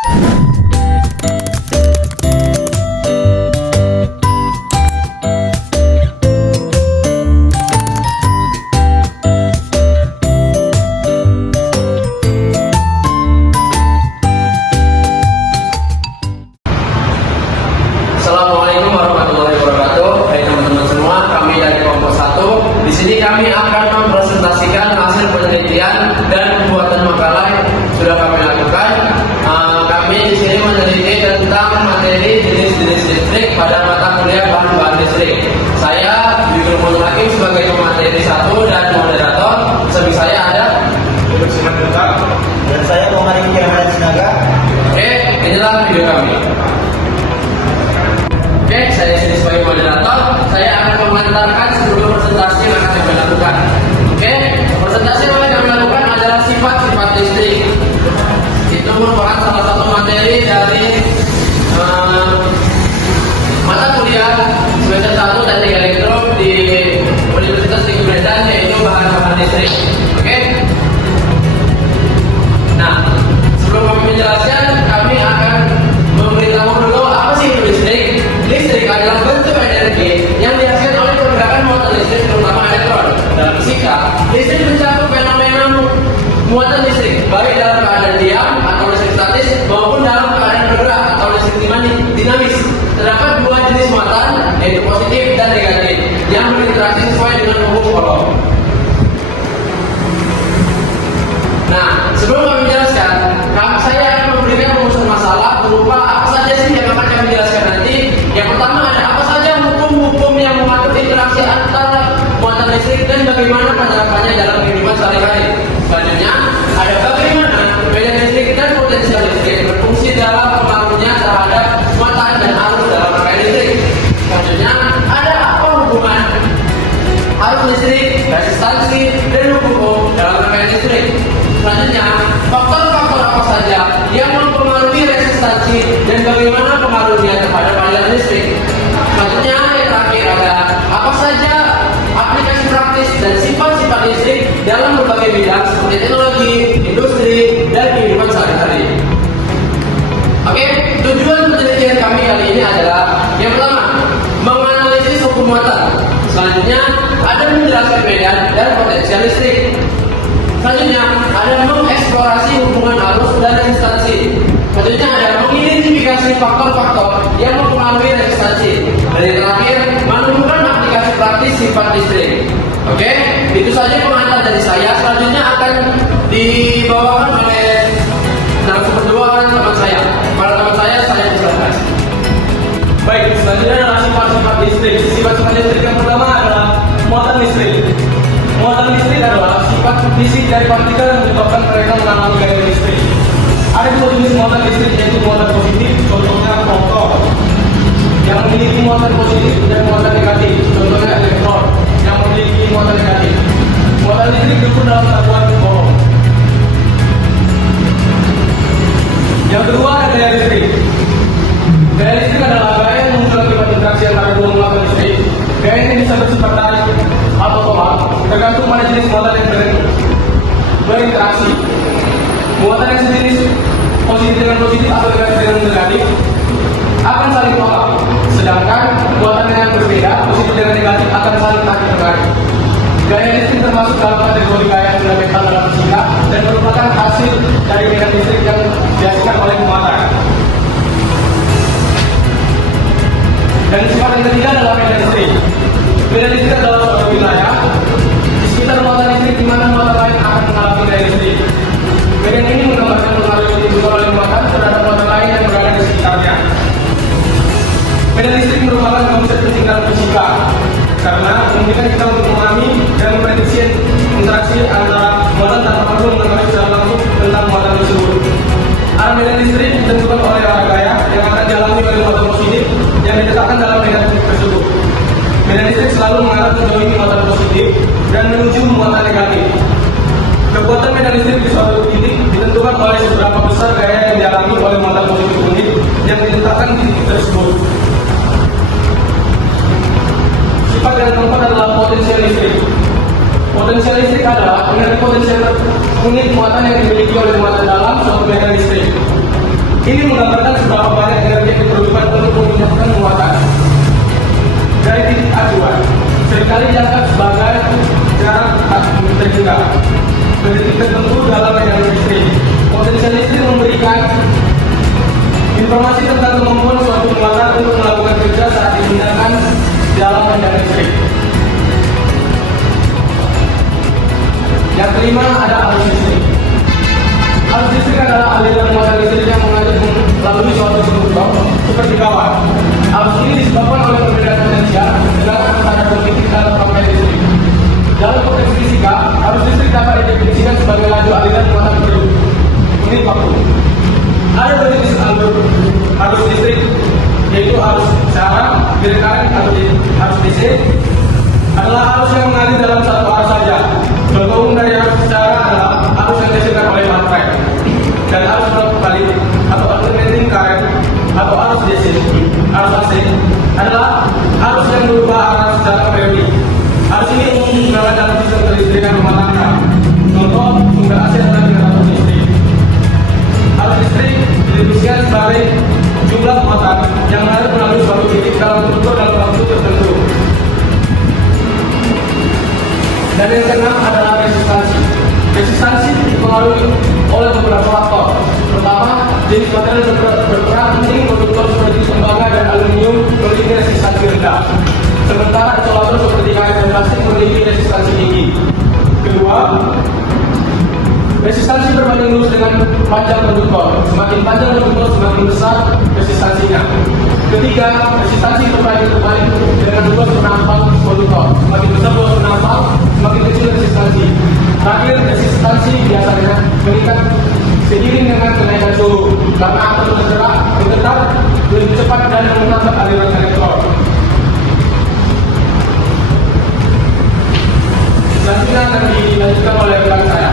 Assalamualaikum warahmatullahi wabarakatuh. Hai teman-teman semua, kami dari kelompok 1. Di sini kami akan mempresentasikan hasil penelitian dan pembuatan makalah yang sudah kami lakukan. Kami di sini meneliti tentang materi jenis-jenis listrik pada mata kuliah bahan-bahan listrik. Saya Yudhul Hakim sebagai pemateri 1 dan moderator. Samping saya ada Yudhul Simanjuntak dan saya Muhammad Kiramadan Sinaga. Oke, inilah video kami. Oke, saya sini sebagai moderator. Saya akan mengantarkan seluruh presentasi yang akan kami lakukan. Oke, presentasi yang akan kami lakukan adalah sifat-sifat listrik. Itu merupakan salah satu materi dari mata kuliah semester 1 dan 3 elektro di Universitas Tinggi Medan, yaitu bahan-bahan listrik. Oke. Nah, sebelum kami menjelaskan, kami akan memberitahu dulu apa sih itu listrik. Listrik adalah bentuk energi yang dihasilkan oleh pergerakan muatan listrik, terutama elektron. Dalam fisika, listrik mencakup fenomena muatan listrik, baik dalam keadaan diam atau listrik statis maupun dalam keadaan bergerak atau listrik dinamis. Terdapat dua jenis muatan, yaitu positif dan negatif, yang berinteraksi sesuai dengan hukum Coulomb. Nah, sebelum kami menjelaskan, saya akan memberikan rumusan masalah berupa apa saja sih yang akan kami jelaskan nanti. Yang pertama ada apa saja hukum-hukum yang mengatur interaksi antara muatan listrik dan bagaimana penerapannya dalam kehidupan sehari-hari. Selanjutnya ada bagaimana perbedaan listrik dan potensial listrik berfungsi dalam pengaruhnya terhadap muatan dan arus dalam rangkaian listrik. Selanjutnya ada apa hubungan arus listrik, resistansi, dan hukum dalam rangkaian listrik. Selanjutnya, faktor-faktor apa saja yang mempengaruhi resistansi dan bagaimana pengaruhnya terhadap aliran listrik. Selanjutnya, yang terakhir ada apa saja aplikasi praktis dan sifat-sifat listrik dalam berbagai bidang seperti teknologi, industri, dan kehidupan sehari-hari. Oke, tujuan penelitian kami kali ini adalah yang pertama, menganalisis hukum muatan. Selanjutnya, ada menjelaskan medan dan potensial listrik. Selanjutnya, ada mengeksplorasi hubungan arus dan resistansi. Selanjutnya, ada mengidentifikasi faktor-faktor yang mempengaruhi resistansi. Dan yang terakhir, menemukan aplikasi praktis sifat listrik. Oke, itu saja pengantar dari saya. Selanjutnya akan dibawakan oleh narasumber kedua teman saya. Para teman saya persilakan. Baik, selanjutnya adalah sifat-sifat listrik. Sifat-sifat listrik yang pertama adalah muatan listrik. Muatan listrik adalah sifat fisik dari partikel yang menyebabkan mereka mengalami gaya listrik. Ada dua jenis muatan listrik, yaitu muatan positif, contohnya proton, yang memiliki muatan positif, dan muatan negatif, contohnya elektron, yang memiliki muatan negatif. Muatan listrik diukur dalam satuan Coulomb. Yang kedua ada gaya listrik. Gaya listrik adalah gaya yang muncul akibat interaksi antara dua muatan listrik. Gaya ini bisa bersifat tarik atau tolak, tergantung pada jenis muatan yang berinteraksi. Muatan yang sejenis positif dengan positif atau negatif dengan negatif akan saling tolak, sedangkan muatan yang berbeda positif dengan negatif akan saling tarik-tarik. Gaya listrik termasuk dalam kategori gaya fundamental dalam fisika dan merupakan hasil dari medan listrik yang dihasilkan oleh muatan. Dan sifat yang ketiga adalah medan listrik. Medan listrik adalah suatu wilayah di sekitar muatan listrik di mana muatan lain akan mengalami gaya listrik. Medan ini menggambarkan pengaruh yang ditimbulkan oleh muatan terhadap muatan lain yang berada di sekitarnya. Medan listrik merupakan konsep penting dalam fisika karena memungkinkan kita untuk memahami dan memprediksi interaksi antara muatan tanpa perlu mengetahui secara langsung tentang muatan tersebut. Arah medan listrik ditentukan oleh arah gaya yang akan dialami oleh muatan positif yang diletakkan dalam medan tersebut. Medan listrik selalu mengarah menjauhi muatan positif dan menuju muatan negatif. Kekuatan medan listrik di suatu titik ditentukan oleh seberapa besar gaya yang dialami oleh muatan positif unik yang diletakkan di titik tersebut. Sifat yang keempat adalah potensial listrik. Potensial listrik adalah energi potensial unit muatan yang dimiliki oleh muatan dalam suatu medan listrik. Ini menggambarkan seberapa banyak energi yang diperlukan untuk memindahkan muatan dari titik acuan. Seringkali dianggap sebagai jarak terhingga ke titik tertentu dalam medan listrik. Potensial listrik memberikan informasi tentang kemampuan suatu muatan untuk melakukan kerja saat dipindahkan dalam medan listrik. Yang kelima ada arus listrik. Arus listrik adalah aliran muatan listrik yang mengalir melalui suatu struktur seperti kawat. Arus ini disebabkan oleh perbedaan potensial dengan antara dua titik dalam rangkaian listrik. Dalam konteks fisika, arus listrik dapat didefinisikan sebagai laju aliran muatan fluid. Ini waktu. Ada dua jenis arus listrik, yaitu arus secara direct current atau arus DC. Adalah arus yang mengalir dalam satu arah saja. Contoh umum dari arus secara adalah arus yang dihasilkan oleh baterai dan arus berbalik atau alternating current atau arus DC. Arus AC adalah arus yang berubah arah secara periodik. Arus ini umum digunakan dalam sistem kelistrikan rumah tangga. Contoh sumber AC adalah generator listrik. Arus listrik didefinisikan sebagai jumlah muatan yang mengalir melalui suatu titik dalam struktur dalam waktu tertentu. Dan yang keenam adalah resistansi. Resistansi dipengaruhi oleh beberapa faktor. Pertama, jenis material berperan penting. Konduktor seperti tembaga dan aluminium memiliki resistansi rendah, sementara isolator seperti kain dan plastik memiliki resistansi tinggi. Kedua, resistansi berbanding lurus dengan panjang konduktor. Semakin panjang konduktor, semakin besar resistansinya. Ketiga, resistansi berbanding terbalik dengan luas penampang konduktor. Semakin besar luas penampang, semakin kecil resistansi. Terakhir, resistansi biasanya meningkat seiring dengan kenaikan suhu karena akan bergerak lebih cepat dan menambah aliran elektron. Selanjutnya akan dilanjutkan oleh rekan saya.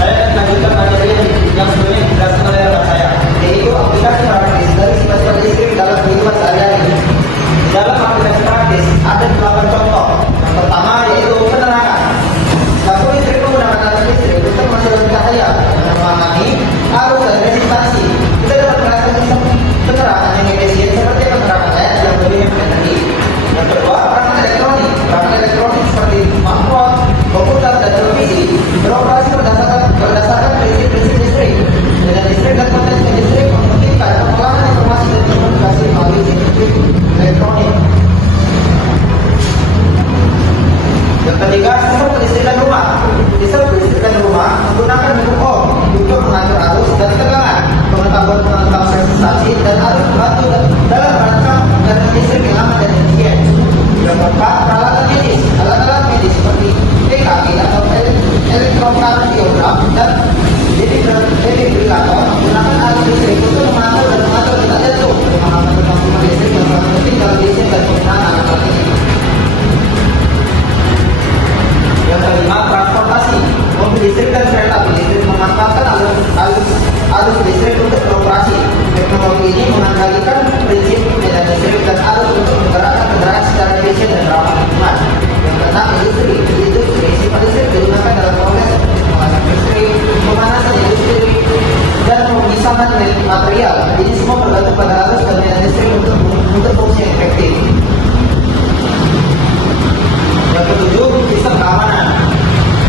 Saya akan lanjutkan materi yang sebenarnya dijelaskan oleh rekan saya, yaitu aplikasi praktis dari sifat listrik dalam kehidupan sehari-hari. Di dalam aplikasi praktis ada 8 contoh. Yang pertama yaitu penerangan. Lampu listrik menggunakan alat listrik untuk menghasilkan cahaya dan memahami arus dan resistansi. Kita dapat merasakan sistem penerangan yang efisien seperti penerangan LED yang lebih hemat energi. Yang kedua, perangkat elektronik. Perangkat elektronik seperti smartphone, komputer, dan televisi beroperasi berdasarkan prinsip-prinsip listrik. Dengan listrik dan potensi listrik memungkinkan pengolahan informasi dan komunikasi melalui sistem elektronik. Yang ketiga, sistem kelistrikan rumah. Sistem kelistrikan rumah menggunakan bentuk ohm untuk mengatur arus dan tegangan, pengetahuan tentang resistansi dan arus membantu dalam rangka penggunaan listrik yang aman dan efisien. Yang keempat, peralatan medis. Alat-alat medis seperti EKG atau elektrokardiogram dan defibrilator menggunakan arus listrik untuk mengatur dan mengatur detak jantung. Pemahaman tentang sumber listrik yang sangat penting dalam listrik dan penggunaan alat-alat ini. Yang kelima, transportasi. Mobil listrik dan kereta api listrik memanfaatkan arus listrik untuk beroperasi. Teknologi ini mengendalikan prinsip medan listrik dan arus untuk menggerakkan kendaraan secara efisien dan ramah lingkungan. Yang keenam, industri. Sifat listrik digunakan dalam proses pengolahan listrik, pemanasan industri, dan pemisahan material. Ini semua bergantung pada arus dan medan listrik untuk fungsi yang efektif. Yang ketujuh, sistem keamanan.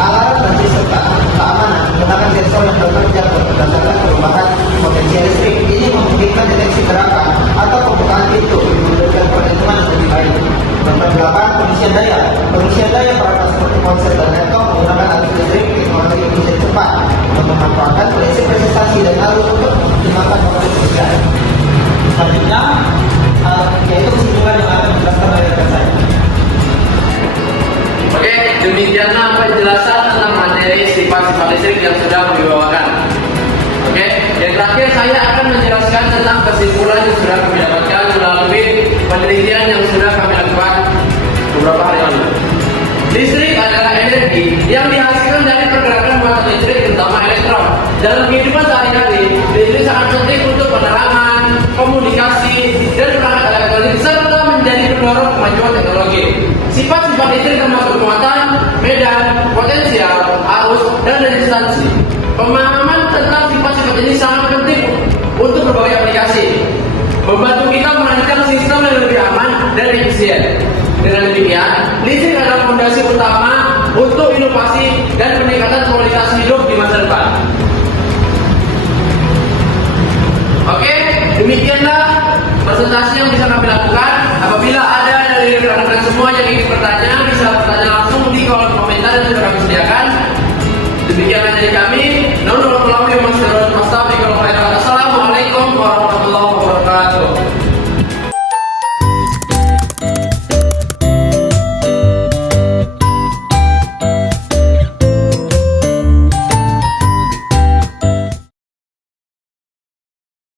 Alarm dan sistem keamanan menggunakan sensor yang bekerja berdasarkan perubahan potensial listrik. Ini memungkinkan deteksi gerakan atau pembukaan pintu memberikan perlindungan yang lebih baik. Nomor 8, pengisian daya. Pengisian daya perangkat seperti ponsel dan laptop menggunakan arus listrik teknologi pengisian cepat yang memanfaatkan prinsip resistansi dan arus untuk menggunakan proses pengisian. Selanjutnya, yaitu kesimpulan yang akan dijelaskan oleh rekan saya. Oke, demikianlah penjelasan tentang materi sifat-sifat listrik yang sudah kami bawakan. Oke, yang terakhir saya akan menjelaskan tentang kesimpulan yang sudah kami dapatkan melalui penelitian yang sudah kami lakukan beberapa hari lalu. Listrik adalah energi yang dihasilkan dari pergerakan muatan listrik, terutama elektron. Dalam kehidupan sehari-hari, listrik sangat penting untuk penerangan, komunikasi, dan perangkat elektronik, serta menjadi pendorong kemajuan teknologi. Sifat-sifat listrik termasuk muatan, medan, potensial, arus, dan resistansi. Pemahaman tentang sifat-sifat ini sangat penting membantu kita melanjutkan sistem yang lebih aman dan efisien. Dengan demikian, listrik adalah fondasi utama untuk inovasi dan peningkatan kualitas hidup di masa depan. Oke, demikianlah presentasi yang bisa kami lakukan. Apabila ada dari rekan-rekan semua yang ingin bertanya, bisa bertanya langsung di kolom komentar yang sudah kami sediakan. Demikianlah dari kami.